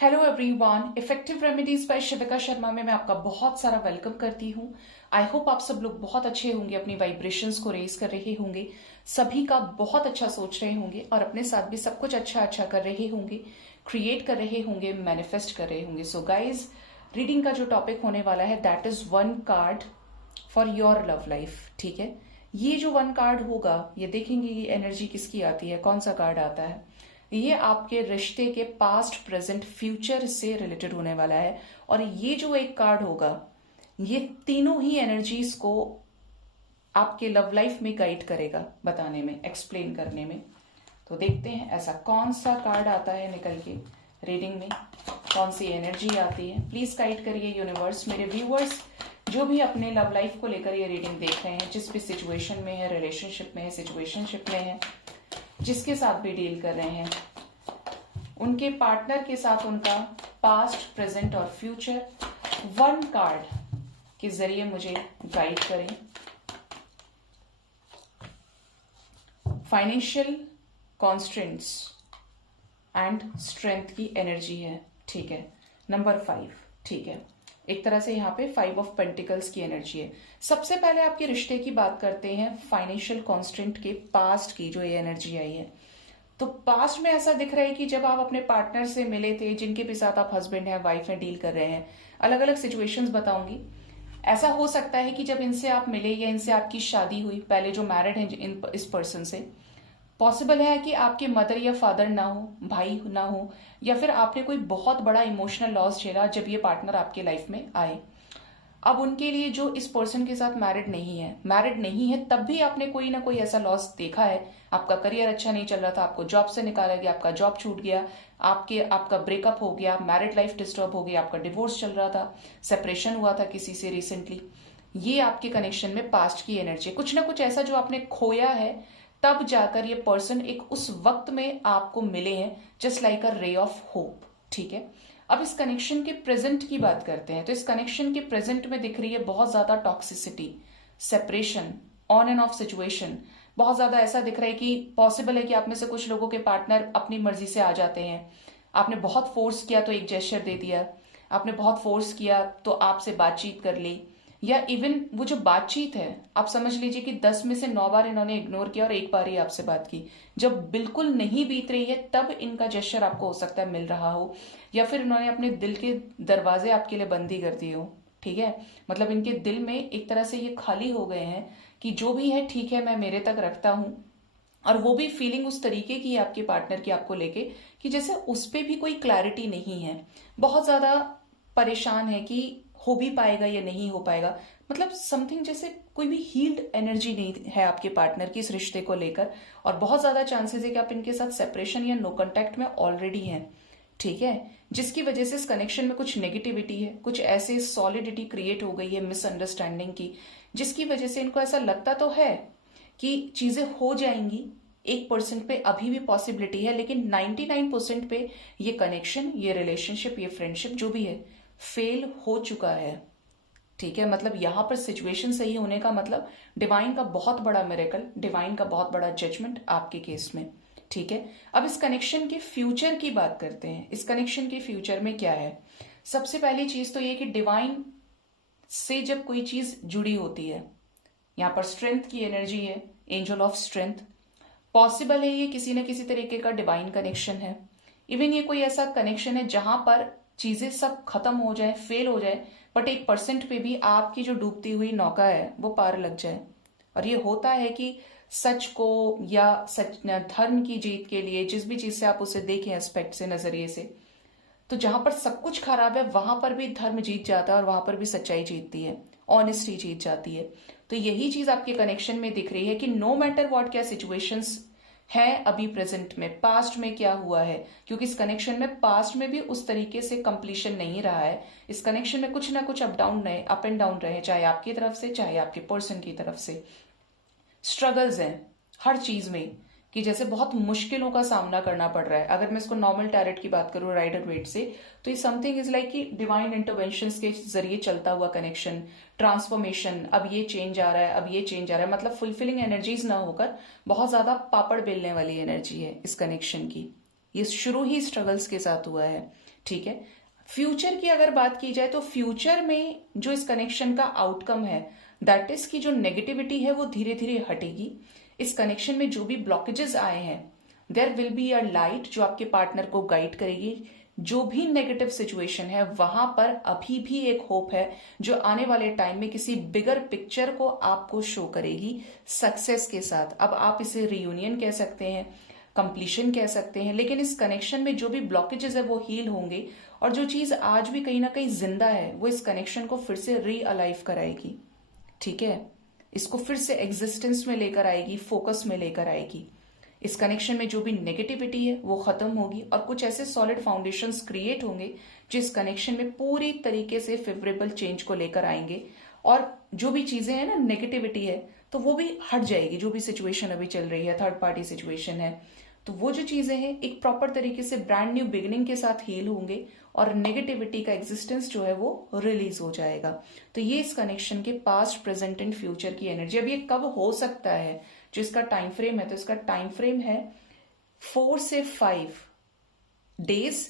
Hello everyone, effective remedies by Shivika Sharma में मैं आपका बहुत सारा वेलकम करती हूँ। आई होप आप सब लोग बहुत अच्छे होंगे, अपनी वाइब्रेशंस को रेज कर रहे होंगे, सभी का बहुत अच्छा सोच रहे होंगे और अपने साथ भी सब कुछ अच्छा अच्छा कर रहे होंगे, क्रिएट कर रहे होंगे, मैनिफेस्ट कर रहे होंगे। सो गाइज, रीडिंग का जो टॉपिक होने वाला है that is one card for your love life. ठीक है, ये जो वन कार्ड होगा, ये देखेंगे ये एनर्जी किसकी आती है, कौन सा कार्ड आता है। ये आपके रिश्ते के पास्ट, प्रेजेंट, फ्यूचर से रिलेटेड होने वाला है। और ये जो एक कार्ड होगा, ये तीनों ही एनर्जीज को आपके लव लाइफ में गाइड करेगा, बताने में, एक्सप्लेन करने में। तो देखते हैं ऐसा कौन सा कार्ड आता है निकल के रीडिंग में, कौन सी एनर्जी आती है। प्लीज गाइड करिए यूनिवर्स। मेरे व्यूअर्स जो भी अपने लव लाइफ को लेकर ये रीडिंग देख रहे हैं, जिस भी सिचुएशन में है, रिलेशनशिप में है, सिचुएशनशिप में है, जिसके साथ भी डील कर रहे हैं, उनके पार्टनर के साथ उनका पास्ट, प्रेजेंट और फ्यूचर वन कार्ड के जरिए मुझे गाइड करें। फाइनेंशियल कॉन्स्ट्रेंट्स एंड स्ट्रेंथ की एनर्जी है। ठीक है, नंबर 5। ठीक है, एक तरह से यहाँ पे 5 ऑफ पेंटिकल्स की एनर्जी है। सबसे पहले आपके रिश्ते की बात करते हैं, फाइनेंशियल कॉन्स्ट्रेंट के पास्ट की जो ये एनर्जी आई है। तो पास्ट में ऐसा दिख रहा है कि जब आप अपने पार्टनर से मिले थे, जिनके भी साथ आप हस्बैंड हैं, वाइफ हैं, डील कर रहे हैं, अलग अलग सिचुएशंस बताऊंगी। ऐसा हो सकता है कि जब इनसे आप मिले या इनसे आपकी शादी हुई, पहले जो मैरिड है इस पर्सन से, पॉसिबल है कि आपके मदर या फादर ना हो, भाई ना हो, या फिर आपने कोई बहुत बड़ा इमोशनल लॉस झेला जब ये पार्टनर आपके लाइफ में आए। अब उनके लिए जो इस पर्सन के साथ मैरिड नहीं है, तब भी आपने कोई ना कोई ऐसा लॉस देखा है। आपका करियर अच्छा नहीं चल रहा था, आपको जॉब से निकाला गया, आपका जॉब छूट गया, आपका ब्रेकअप हो गया, मैरिड लाइफ डिस्टर्ब हो गया, आपका डिवोर्स चल रहा था, सेपरेशन हुआ था किसी से रिसेंटली। ये आपके कनेक्शन में पास्ट की एनर्जी, कुछ ना कुछ ऐसा जो आपने खोया है, तब जाकर ये पर्सन एक उस वक्त में आपको मिले हैं, just like a ray of hope. ठीक है, अब इस कनेक्शन के प्रेजेंट की बात करते हैं। तो इस कनेक्शन के प्रेजेंट में दिख रही है बहुत ज्यादा toxicity, separation, on end of situation. बहुत ज्यादा ऐसा दिख रहा है कि पॉसिबल है कि आप में से कुछ लोगों के पार्टनर अपनी मर्जी से आ जाते हैं। आपने बहुत फोर्स किया तो एक जेस्चर दे दिया, आपने बहुत फोर्स किया तो आपसे बातचीत कर ली, या इवन वो जो बातचीत है, आप समझ लीजिए कि 10 में से 9 बार इन्होंने इग्नोर किया और एक बार ही आपसे बात की। जब बिल्कुल नहीं बीत रही है तब इनका जेस्चर आपको हो सकता है मिल रहा हो, या फिर इन्होंने अपने दिल के दरवाजे आपके लिए बंद ही कर दिए हो। ठीक है, मतलब इनके दिल में एक तरह से ये खाली हो गए हैं कि जो भी है ठीक है, मैं मेरे तक रखता हूं। और वो भी फीलिंग उस तरीके की है आपके पार्टनर की आपको लेके कि जैसे उस पर भी कोई क्लैरिटी नहीं है, बहुत ज्यादा परेशान है कि हो भी पाएगा या नहीं हो पाएगा। मतलब समथिंग जैसे कोई भी हील्ड एनर्जी नहीं है आपके पार्टनर की इस रिश्ते को लेकर, और बहुत ज्यादा चांसेस है कि आप इनके साथ सेपरेशन या नो कांटेक्ट में ऑलरेडी हैं। ठीक है, जिसकी वजह से इस कनेक्शन में कुछ नेगेटिविटी है, कुछ ऐसे सॉलिडिटी क्रिएट हो गई है मिसअंडरस्टैंडिंग की, जिसकी वजह से इनको ऐसा लगता तो है कि चीजें हो जाएंगी। 1% पे अभी भी पॉसिबिलिटी है, लेकिन 99% पे ये कनेक्शन, ये रिलेशनशिप, ये फ्रेंडशिप जो भी है, फेल हो चुका है। ठीक है, मतलब यहां पर सिचुएशन सही होने का मतलब डिवाइन का बहुत बड़ा मिरेकल, डिवाइन का बहुत बड़ा जजमेंट आपके केस में। ठीक है, अब इस कनेक्शन के फ्यूचर की बात करते हैं। इस कनेक्शन के फ्यूचर में क्या है, सबसे पहली चीज तो ये कि डिवाइन से जब कोई चीज जुड़ी होती है, यहां पर स्ट्रेंथ की एनर्जी है, एंजल ऑफ स्ट्रेंथ। पॉसिबल है ये किसी न किसी तरीके का डिवाइन कनेक्शन है। इवन ये कोई ऐसा कनेक्शन है जहां पर चीजें सब खत्म हो जाए, फेल हो जाए, बट 1% पे भी आपकी जो डूबती हुई नौका है वो पार लग जाए। और ये होता है कि सच को या सच धर्म की जीत के लिए, जिस भी चीज से आप उसे देखें एस्पेक्ट से, नजरिए से, तो जहां पर सब कुछ खराब है वहां पर भी धर्म जीत जाता है और वहां पर भी सच्चाई जीतती है, ऑनेस्टी जीत जाती है। तो यही चीज आपके कनेक्शन में दिख रही है कि नो मैटर व्हाट, क्या सिचुएशंस है अभी प्रेजेंट में, पास्ट में क्या हुआ है, क्योंकि इस कनेक्शन में पास्ट में भी उस तरीके से कंप्लीशन नहीं रहा है। इस कनेक्शन में कुछ ना कुछ अप एंड डाउन रहे, चाहे आपकी तरफ से चाहे आपके पर्सन की तरफ से। स्ट्रगल्स हैं हर चीज में, कि जैसे बहुत मुश्किलों का सामना करना पड़ रहा है। अगर मैं इसको नॉर्मल टैरेट की बात करूं, राइडर वेट से, तो ये समथिंग इज लाइक कि डिवाइन इंटरवेंशंस के जरिए चलता हुआ कनेक्शन, ट्रांसफॉर्मेशन, अब ये चेंज आ रहा है, अब ये चेंज आ रहा है, मतलब फुलफिलिंग एनर्जीज ना होकर बहुत ज्यादा पापड़ बेलने वाली एनर्जी है इस कनेक्शन की। ये शुरू ही स्ट्रगल्स के साथ हुआ है। ठीक है। फ्यूचर की अगर बात की जाए तो फ्यूचर में जो इस कनेक्शन का आउटकम है दैट इज की जो नेगेटिविटी है वो धीरे धीरे हटेगी। इस कनेक्शन में जो भी ब्लॉकेजेस आए हैं there will be a light जो आपके पार्टनर को गाइड करेगी। जो भी नेगेटिव सिचुएशन है वहां पर अभी भी एक होप है जो आने वाले टाइम में किसी बिगर पिक्चर को आपको शो करेगी सक्सेस के साथ। अब आप इसे रियूनियन कह सकते हैं, कंप्लीशन कह सकते हैं, लेकिन इस कनेक्शन में जो भी ब्लॉकेजेस है वो हील होंगे और जो चीज आज भी कहीं ना कहीं जिंदा है वो इस कनेक्शन को फिर से रीअलाइव कराएगी। ठीक है, इसको फिर से एग्जिस्टेंस में लेकर आएगी, फोकस में लेकर आएगी। इस कनेक्शन में जो भी नेगेटिविटी है वो खत्म होगी और कुछ ऐसे सॉलिड फाउंडेशंस क्रिएट होंगे जिस कनेक्शन में पूरी तरीके से फेवरेबल चेंज को लेकर आएंगे। और जो भी चीजें हैं ना नेगेटिविटी है तो वो भी हट जाएगी। जो भी सिचुएशन अभी चल रही है, थर्ड पार्टी सिचुएशन है, तो वो जो चीजें हैं एक प्रॉपर तरीके से ब्रांड न्यू बिगिनिंग के साथ हील होंगे और नेगेटिविटी का एग्जिस्टेंस जो है वो रिलीज हो जाएगा। तो ये इस कनेक्शन के पास्ट, प्रेजेंट एंड फ्यूचर की एनर्जी। अब ये कब हो सकता है जो इसका टाइम फ्रेम है, तो इसका टाइम फ्रेम है 4 से 5 डेज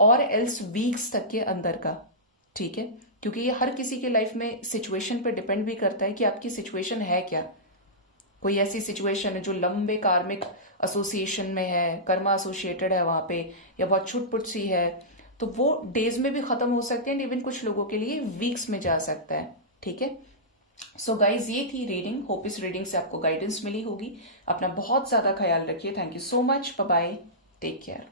और एल्स वीक्स तक के अंदर का। ठीक है, क्योंकि ये हर किसी के लाइफ में सिचुएशन पे डिपेंड भी करता है कि आपकी सिचुएशन है क्या। कोई ऐसी सिचुएशन है जो लंबे कार्मिक एसोसिएशन में है, कर्मा एसोसिएटेड है वहां पे, या बहुत छुटपुट सी है, तो वो डेज में भी खत्म हो सकते हैं, इवन कुछ लोगों के लिए वीक्स में जा सकता है। ठीक है, सो गाइज ये थी रीडिंग। होप इस रीडिंग से आपको गाइडेंस मिली होगी। अपना बहुत ज्यादा ख्याल रखिए। Thank you so much. Bye bye, take care.